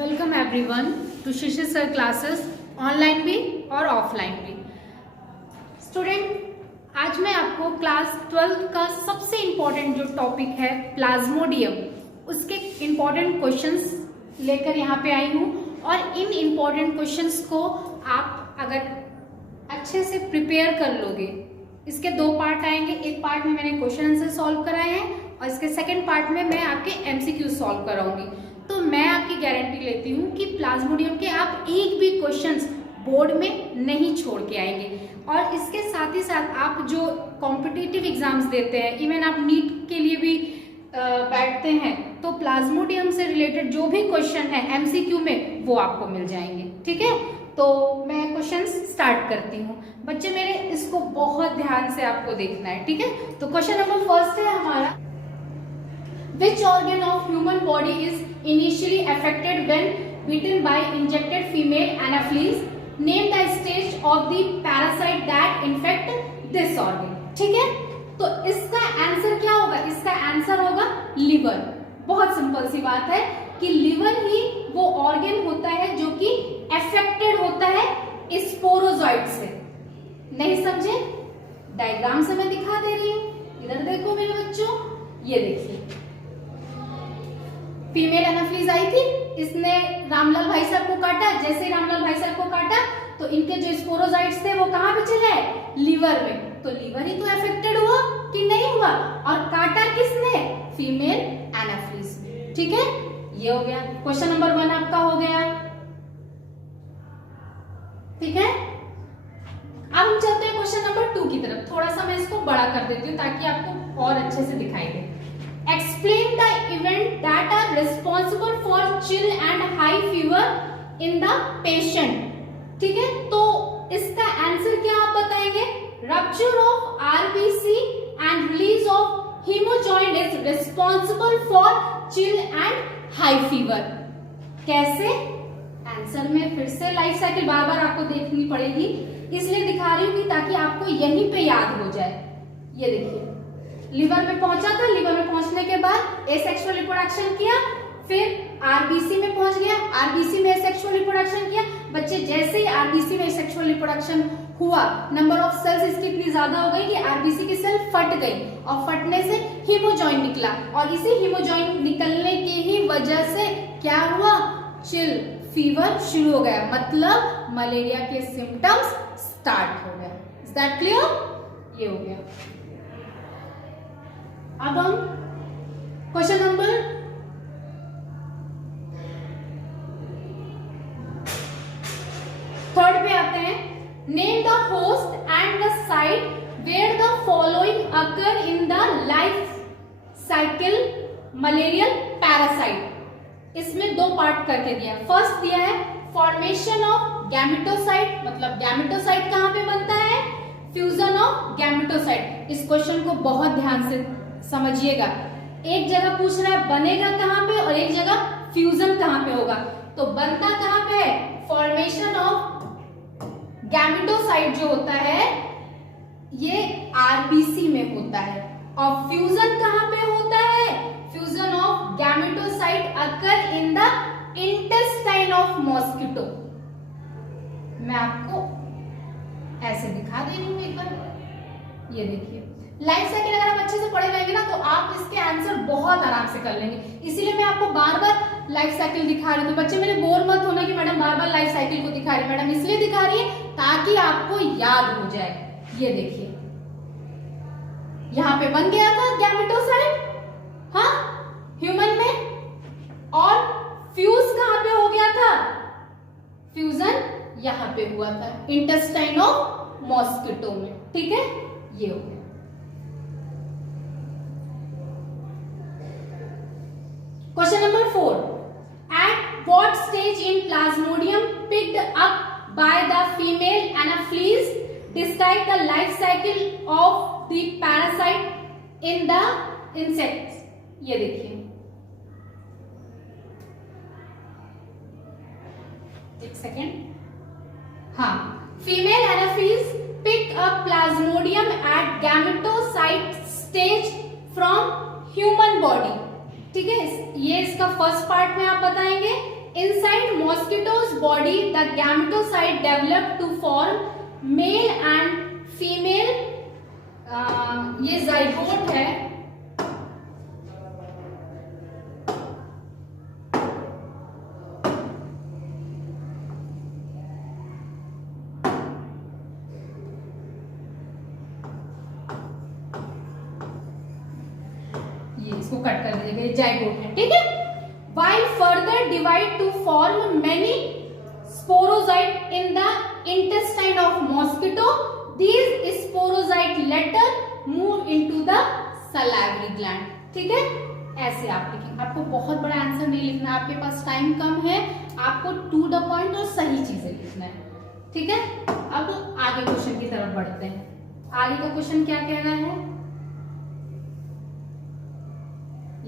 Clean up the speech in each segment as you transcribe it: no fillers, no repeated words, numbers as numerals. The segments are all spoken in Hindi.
Welcome everyone to Shishir sir classes, online भी और ऑफलाइन भी। स्टूडेंट, आज मैं आपको क्लास 12 का सबसे इम्पोर्टेंट जो टॉपिक है प्लाज्मोडियम, उसके इम्पोर्टेंट क्वेश्चंस लेकर यहाँ पे आई हूँ। और इन इम्पोर्टेंट क्वेश्चंस को आप अगर अच्छे से प्रिपेयर कर लोगे, इसके दो पार्ट आएंगे। एक पार्ट में मैंने क्वेश्चन आंसर सॉल्व कराए हैं और इसके सेकेंड पार्ट में मैं आपके एमसीक्यू सॉल्व कराऊंगी। तो मैं आपकी गारंटी लेती हूँ कि प्लाज्मोडियम के आप एक भी क्वेश्चंस बोर्ड में नहीं छोड़ के आएंगे। और इसके साथ ही साथ आप जो कॉम्पिटिटिव एग्जाम्स देते हैं, इवन आप नीट के लिए भी बैठते हैं, तो प्लाज्मोडियम से रिलेटेड जो भी क्वेश्चन है एमसीक्यू में वो आपको मिल जाएंगे। ठीक है, तो मैं क्वेश्चंस स्टार्ट करती हूँ। बच्चे मेरे, इसको बहुत ध्यान से आपको देखना है। ठीक है, तो क्वेश्चन नंबर फर्स्ट है हमारा, Which organ of human body is initially affected when bitten by injected female anopheles? Name the stage of the parasite that infect this organ. ठीक है, तो इसका आंसर क्या होगा? इसका आंसर होगा लिवर। बहुत सिंपल सी बात है कि लिवर ही वो ऑर्गन होता है जो कि अफेक्टेड होता है स्पोरोजॉइट से। नहीं समझे? डायग्राम से मैं दिखा दे रही हूँ, इधर देखो मेरे बच्चों, ये देखिए फीमेल एनाफिलीज आई थी, इसने रामलाल भाई साहब को काटा। जैसे ही रामलाल भाई साहब को काटा तो इनके जो स्पोरोजाइट्स थे वो कहाँ पे चले आए? लिवर में। तो लिवर ही तो अफेक्टेड हुआ कि नहीं हुआ? और काटा किसने? Female Anopheles. ठीक है, ये हो गया क्वेश्चन नंबर 1 आपका हो गया। ठीक है, अब हम चलते हैं क्वेश्चन नंबर 2 की तरफ। थोड़ा सा मैं इसको बड़ा कर देती हूँ ताकि आपको और अच्छे से दिखाई दे। Explain the event that are responsible for chill and high fever in the patient. ठीक है, तो इसका आंसर क्या आप बताएंगे? Rupture of RBC and release of hemojoint is responsible for chill and high fever. कैसे? आंसर में फिर से लाइफ साइकिल बार बार आपको देखनी पड़ेगी, इसलिए दिखा रही हूँ कि ताकि आपको यहीं पे याद हो जाए। ये देखिए, लिवर में पहुंचा था, लिवर में पहुंचने के बाद एसेक्सुअल रिप्रोडक्शन किया, फिर आरबीसी में पहुंच गया, आरबीसी में एसेक्सुअल रिप्रोडक्शन किया। बच्चे, जैसे ही आरबीसी में एसेक्सुअल रिप्रोडक्शन हुआ, नंबर ऑफ सेल्स इसकी इतनी ज्यादा हो गई कि आरबीसी की सेल फट गई और फटने से हीमोजॉइंट निकला। और इसी हीमोजॉइंट निकलने की ही वजह से क्या हुआ? चिल फीवर शुरू हो गया, मतलब मलेरिया के सिम्टम्स स्टार्ट हो गए। Is that clear? ये हो गया। अब हम क्वेश्चन नंबर 3 पे आते हैं। Name the host and the site where the following occur in the life cycle malarial parasite. इसमें 2 पार्ट करके दिया। फर्स्ट दिया है फॉर्मेशन ऑफ गैमेटोसाइट, मतलब गैमेटोसाइट कहां पे बनता है? Fusion of gametocyte. इस क्वेश्चन को बहुत ध्यान से समझिएगा। एक जगह पूछ रहा है बनेगा कहां पे और एक जगह फ्यूजन कहां पे होगा। तो बनता कहां पे है? फॉर्मेशन ऑफ गैमेटोसाइट जो होता है ये आरबीसी में होता है। और फ्यूजन कहां पे होता है? Fusion of gametocyte occur in the intestine of mosquito. मैं आपको ऐसे दिखा दे रही हूं एक बार, ये देखिए लाइफ साइकिल। अगर आप अच्छे से पढ़े रहेंगे ना तो आप इसके आंसर बहुत आराम से कर लेंगे। इसीलिए मैं आपको बार बार लाइफ साइकिल दिखा रही हूँ। बच्चे मेरे बोर मत होना कि मैडम बार बार लाइफ साइकिल को दिखा रही है। मैडम इसलिए दिखा रही है ताकि आपको याद हो जाए। ये देखिए, यहाँ पे बन गया था गैमेटोसाइट, हाँ, ह्यूमन में। और फ्यूज कहां पे हो गया था? फ्यूजन यहाँ पे हुआ था इंटेस्टाइन ऑफ मॉस्किटो में। ठीक है, ये हो गया। Question number 4. At what stage in Plasmodium picked up by the female anopheles describe the life cycle of the parasite in the insects? ये देखिए, एक सेकेंड। हाँ, female anopheles pick up Plasmodium at gametocyte stage from human body. ठीक है, ये इसका फर्स्ट पार्ट में आप बताएंगे। Inside mosquito's body the gametocyte develop to form male and female, ये जाइगोट है, ये इसको कट कर दीजिएगा, ये जाइगोट है, ठीक है। While further divide to form many sporozoite in the intestine of mosquito, these sporozoite later move into the salivary gland, ठीक है। ऐसे आप लिखेंगे, आपको बहुत बड़ा आंसर नहीं लिखना, आपके पास टाइम कम है, आपको टू द पॉइंट और सही चीजें लिखना है, ठीक है। अब आगे क्वेश्चन की तरफ बढ़ते हैं। आगे का क्वेश्चन क्या कह रहा है,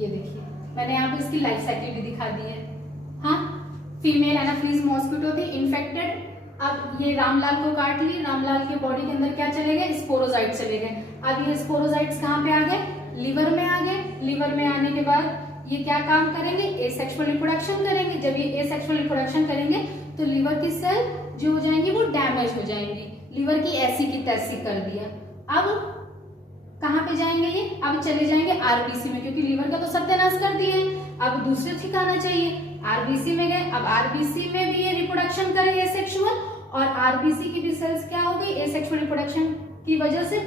ये देखिए, मैंने यहाँ पे इसकी लाइफ साइकिल भी दिखा दी है। हाँ, फीमेल एनाफिलीज मॉस्किटो थी इन्फेक्टेड, अब ये रामलाल को काट ली, रामलाल के बॉडी के अंदर क्या चले गए, स्पोरोजाइट चले गए। अब ये स्पोरोजाइट्स कहाँ पे आ गए, लिवर में आ गए। लिवर में आने के बाद ये क्या काम करेंगे, एसेक्सुअल रिप्रोडक्शन करेंगे। जब ये एसेक्सुअल रिप्रोडक्शन करेंगे तो लिवर की सेल जो हो जाएंगी वो डैमेज हो जाएंगी, लिवर की ऐसी की तैसी कर दिया। अब कहाँ पे जाएंगे ये, अब चले जाएंगे आरबीसी में, क्योंकि लिवर का तो सत्यानाश कर दिए हैं, अब दूसरे ठिकाना चाहिए। आरबीसी में गए, अब आरबीसी में भी ये रिप्रोडक्शन करे एसेक्सुअल, और आरबीसी की भी सेल्स क्या हो गई, एसेक्सुअल रिप्रोडक्शन की वजह से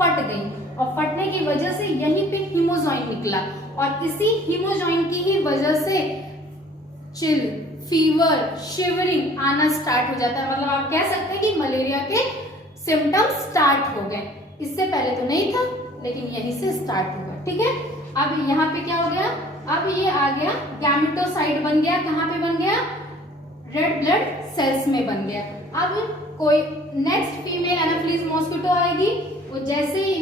फट गई, और फटने की वजह से यहीं पे हीमोजॉइन निकला, और इसी हीमोजॉइन की ही वजह से चिल, फीवर, शिवरिंग आना स्टार्ट हो जाता है। मतलब आप कह सकते हैं कि मलेरिया के सिम्टम्स स्टार्ट हो गए, इससे पहले तो नहीं था, लेकिन यहीं से स्टार्ट हुआ, ठीक है। अब यहाँ पे क्या हो गया, अब ये आ गया गैमेटोसाइट बन गया, कहाँ पे बन गया, रेड ब्लड सेल्स में बन गया। अब कोई नेक्स्ट फीमेल एनाफिलीज मॉस्किटो आएगी, वो जैसे ही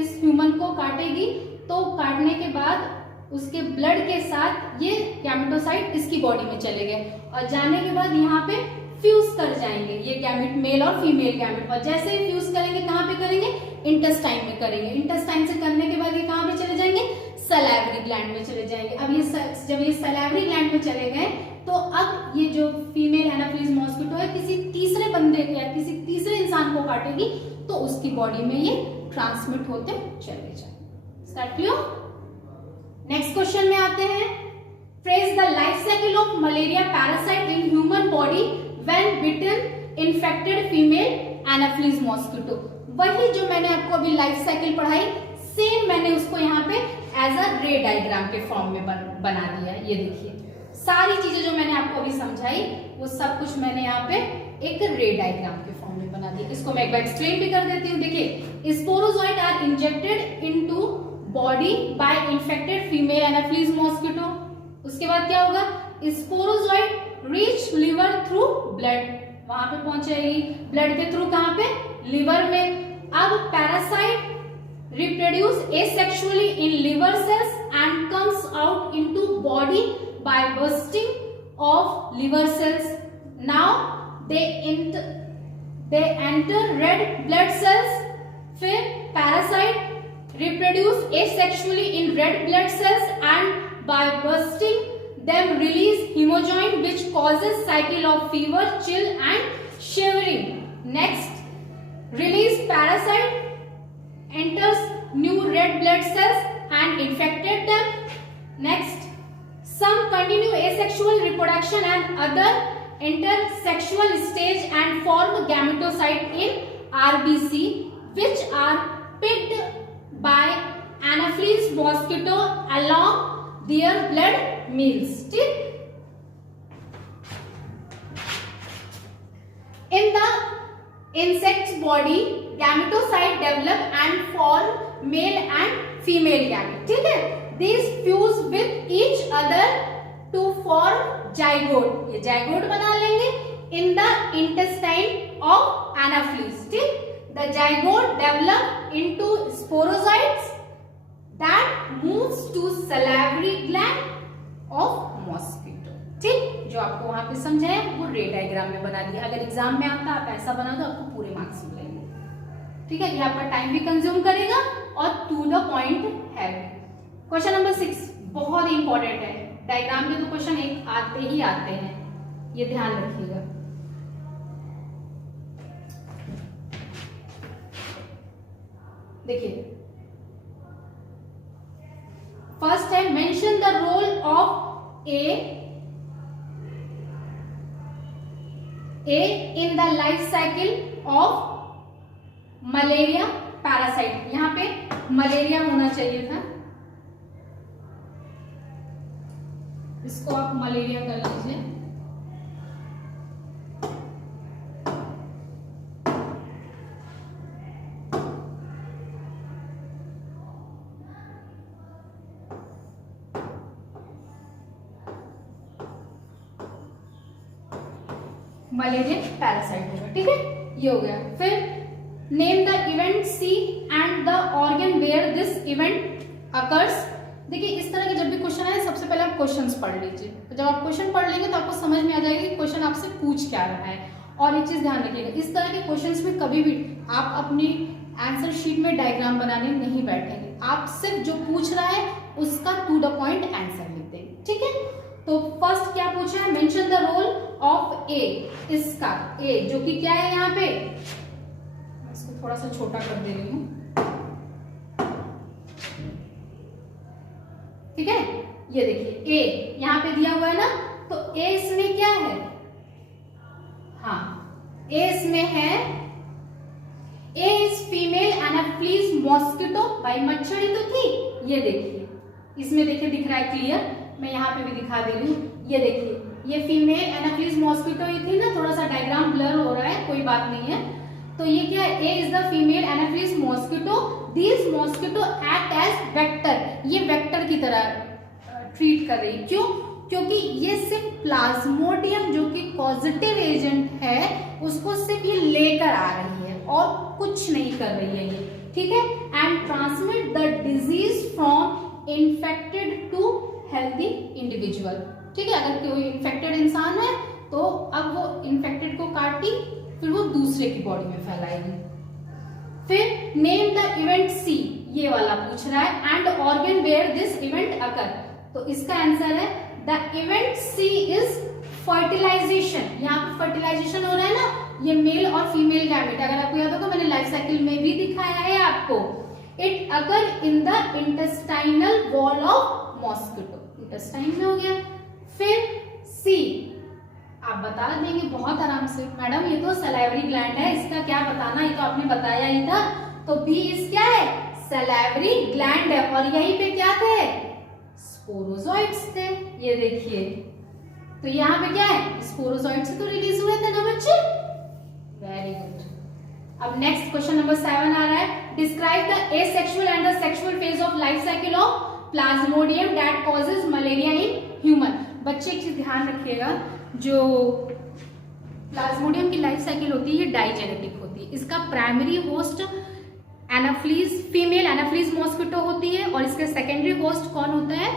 इस ह्यूमन को काटेगी तो काटने के बाद उसके ब्लड के साथ ये गैमेटोसाइट इसकी बॉडी में चले गए, और जाने के बाद यहाँ पे फ्यूज कर जाएंगे ये गैमेट, मेल और फीमेल गैमेट, और जैसे ही फ्यूज करेंगे कहाँ पे करेंगे, इंटेस्टाइन में करेंगे। इंटेस्टाइन से करने के बाद ये कहाँ पे चले जाएंगे, सलाइवरी ग्लैंड में चले जाएंगे। अब ये जब ये सलाइवरी ग्लैंड में चले गए तो अब ये जो फीमेल एनाफिलीज मॉस्किटो है किसी तीसरे बंदे या किसी तीसरे इंसान को काटेगी तो उसकी बॉडी में ये ट्रांसमिट होते चले जाएंगे। Start clear. नेक्स्ट क्वेश्चन में आते हैं, trace the life cycle of malaria parasite in human body when bitten infected female anopheles mosquito. वही जो मैंने आपको अभी लाइफ साइकिल पढ़ाई, सेम मैंने उसको यहाँ पे एज अ रे डायग्राम के फॉर्म में बना दिया। ये देखिए, सारी चीजें जो मैंने आपको अभी समझाई वो सब कुछ मैंने यहाँ पे एक रे डायग्राम के फॉर्म में बना दिया। इसको मैं एक बार एक्सप्लेन भी कर देती हूँ। देखिए, sporozoite are injected into body by infected female anopheles mosquito. उसके बाद क्या होगा, sporozoite reach liver through blood, वहां पे पहुंचेगी ब्लड के थ्रू, कहां पे, लिवर में। अब parasite reproduce asexually in liver cells and comes out into body by bursting of liver cells. Now they enter red blood cells. फिर parasite reproduce asexually in red blood cells and by bursting them release hemojoin which causes cycle of fever, chill and shivering. Next, release parasite enters new red blood cells and infected them. Next, some continue asexual reproduction and other enter sexual stage and form gametocyte in RBC which are picked by Anopheles mosquito along their blood meals. In the insect's body, gametocyte develop and form male and female gamete. ठीक है, these fuse with each other to form zygote. ये zygote बना लेंगे in the intestine of Anopheles. ठीक, the zygote develop into sporozoites that moves to salivary gland of mosquito. ठीक, जो आपको वहां पे समझाया वो रे डायग्राम में बना दिया। अगर एग्जाम में आता आप ऐसा बना दो, आपको पूरे मार्क्स मिलेंगे। ठीक है, ये आपका टाइम भी कंज्यूम करेगा और टू द पॉइंट है। क्वेश्चन नंबर 6 बहुत ही इंपॉर्टेंट है। डायग्राम में तो क्वेश्चन एक आते ही आते हैं। ये ध्यान रखिएगा। देखिए फर्स्ट है mention the role of A in the life cycle of malaria parasite. यहां पे मलेरिया होना चाहिए था, इसको आप मलेरिया कर लीजिए। मलेरियन पैरासाइट होगा, ठीक है, ये हो गया। फिर name the event C and the organ where this event occurs. देखिए इस तरह के जब भी क्वेश्चन आए सबसे पहले आप क्वेश्चंस पढ़ लीजिए। जब आप क्वेश्चन पढ़ लेंगे तो आपको समझ में आ जाएगा कि क्वेश्चन आपसे पूछ क्या रहा है। और एक चीज ध्यान रखिएगा, इस तरह के क्वेश्चंस में कभी भी आप अपनी आंसर शीट में डायग्राम बनाने नहीं बैठेंगे। आप सिर्फ जो पूछ रहा है उसका टू द पॉइंट आंसर लिख देंगे, ठीक है। तो फर्स्ट क्या पूछा है, मेंशन द रोल ऑफ ए। इसका ए जो कि क्या है यहाँ पे, इसको थोड़ा सा छोटा कर दे रही हूं, ठीक है। ये देखिए ए यहाँ पे दिया हुआ है ना, तो ए इसमें क्या है, हाँ ए इसमें है a is female anopheles mosquito. भाई मच्छर ही तो थी, ये देखिए इसमें देखिए दिख रहा है क्लियर, मैं यहाँ पे भी दिखा दे रही हूँ। ये देखिए ये फीमेल एनाफिलीज मॉस्किटो ही थी ना, थोड़ा सा डायग्राम ब्लर हो रहा है, कोई बात नहीं है। तो ये क्या है, a is the female anopheles mosquito, this mosquito act as vector. ये वेक्टर की तरह ट्रीट कर रही है, क्यों, क्योंकि ये सिर्फ प्लाज्मोडियम जो कि पॉजिटिव एजेंट है उसको सिर्फ ये लेकर आ रही है और कुछ नहीं कर रही है ये, ठीक है। And transmit the disease from infected to healthy individual, ठीक है। अगर कोई इन्फेक्टेड इंसान है तो अब वो इन्फेक्टेड को काटी फिर वो दूसरे की बॉडी में फैलाएगी। फिर नेम द इवेंट सी, ये वाला पूछ रहा है, and organ where this event occur. तो इसका आंसर है the event C is fertilization. यहाँ पे फर्टिलाइजेशन हो रहा है ना, ये मेल और फीमेल गैमेट, अगर आपको याद होगा मैंने लाइफ साइकिल में भी दिखाया है आपको। It occur in the intestinal wall of mosquito, intestine में हो गया। फिर सी आप बता देंगे बहुत आराम से, मैडम ये तो सलाइवरी ग्लैंड है, इसका क्या बताना, ये तो आपने बताया ही था। तो बी इज क्या है, सलाइवरी ग्लैंड है, और यहीं पे क्या थे, स्पोरोजोइट्स थे, ये देखिए। तो यहाँ पे क्या है, स्पोरोजोइट से तो रिलीज हुए थे ना बच्चे, वेरी गुड। अब नेक्स्ट क्वेश्चन नंबर 7 आ रहा है, describe the asexual and the sexual phase of life cycle of Plasmodium that causes malaria in human. बच्चे एक चीज ध्यान रखिएगा, जो प्लाज्मोडियम की लाइफ साइकिल होती है ये डाइजेनेटिक होती है। इसका primary host Anopheles female anopheles mosquito होती है और इसके सेकेंडरी होस्ट कौन होता है,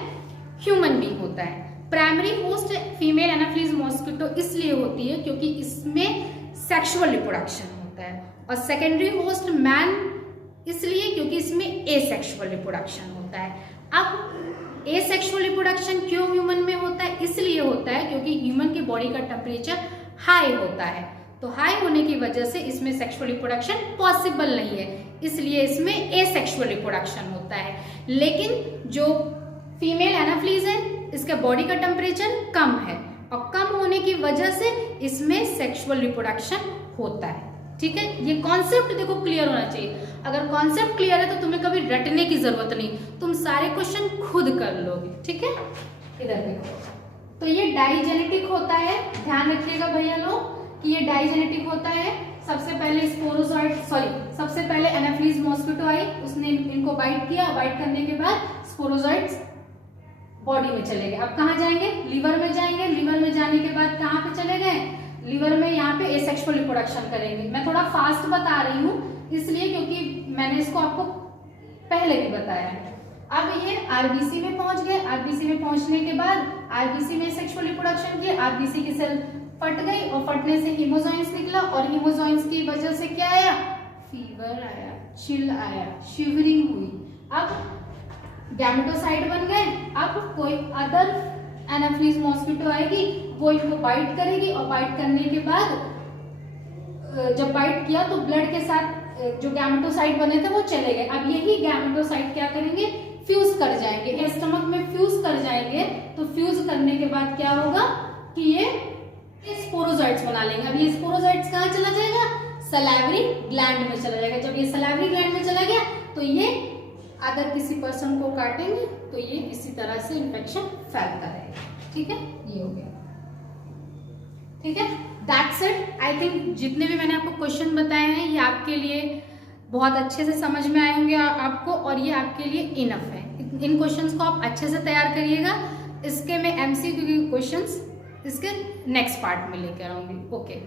ह्यूमन बीइंग होता है। Primary host female anopheles mosquito इसलिए होती है क्योंकि इसमें सेक्सुअल रिप्रोडक्शन होता है, और सेकेंडरी होस्ट मैन इसलिए क्योंकि इसमें एसेक्सुअल रिप्रोडक्शन होता है। अब एसेक्सुअल रिप्रोडक्शन क्यों ह्यूमन में होता है, इसलिए होता है क्योंकि ह्यूमन की बॉडी का टेम्परेचर हाई होता है, तो हाई होने की वजह से इसमें सेक्सुअल रिप्रोडक्शन पॉसिबल नहीं है, इसलिए इसमें एसेक्सुअल रिप्रोडक्शन होता है। लेकिन जो फीमेल एनाफिलीज है इसके बॉडी का टेम्परेचर कम है, और कम होने की वजह से इसमें सेक्सुअल रिप्रोडक्शन होता है, ठीक है। ये कॉन्सेप्ट देखो क्लियर होना चाहिए, अगर कॉन्सेप्ट क्लियर है तो तुम्हें कभी रटने की जरूरत नहीं, तुम सारे क्वेश्चन खुद कर लोगे, ठीक है। इधर देखो, तो ये डाइजेनेटिक होता है, ध्यान रखिएगा भैया लोग कि ये डाइजेनेटिक होता है। सबसे पहले स्पोरोजोइट सबसे पहले एनाफिलीज मॉस्किटो आई, उसने इनको बाइट किया, बाइट करने के बाद स्पोरोजोइट्स बॉडी में चले गए। अब कहाँ जाएंगे, लीवर में जाएंगे, लीवर में जाने के बाद कहाँ पे चले गए, लीवर में यहाँ पे एसेक्सुअल रिप्रोडक्शन करेंगे। मैं थोड़ा फास्ट बता रही हूँ इसलिए क्योंकि मैंने इसको आपको पहले भी बताया है। अब ये आरबीसी में पहुंच गए, आरबीसी में पहुंचने के बाद आरबीसी में सेक्सुअल रिप्रोडक्शन किए, आरबीसी की सेल फट गई और फटने से हीमोजॉइंस निकला, और हीमोजॉइंस की वजह से क्या आया, फीवर आया, चिल आया, शिवरिंग हुई। अब गैमेटोसाइट बन गए, अब कोई अदर एनाफिलीज मॉस्किटो आएगी वो इनको बाइट करेगी और बाइट करने के बाद जब बाइट किया तो ब्लड के साथ जो गैमेटोसाइट बने थे वो चले गए। अब यही गैमेटोसाइट क्या करेंगे, फ्यूज कर जाएंगे, स्टमक में फ्यूज कर जाएंगे। तो फ्यूज करने के बाद क्या होगा कि ये स्पोरोजोइट्स बना लेंगे। अब ये स्पोरोजोइट्स कहाँ चला जाएगा, सलाइवरी ग्लैंड में चला जाएगा। जब ये सलाइवरी ग्लैंड में चला गया तो ये अगर किसी पर्सन को काटेंगे तो ये इसी तरह से इन्फेक्शन फैलता रहेगा। ठीक है, ये हो गया। ठीक है, दैट्स इट। आई थिंक जितने भी मैंने आपको क्वेश्चन बताए हैं ये आपके लिए बहुत अच्छे से समझ में आए होंगे आपको, और ये आपके लिए इनफ है। इन क्वेश्चंस को आप अच्छे से तैयार करिएगा। इसके मैं एमसीक्यू के क्वेश्चंस इसके नेक्स्ट पार्ट में लेकर आऊंगी। ओके।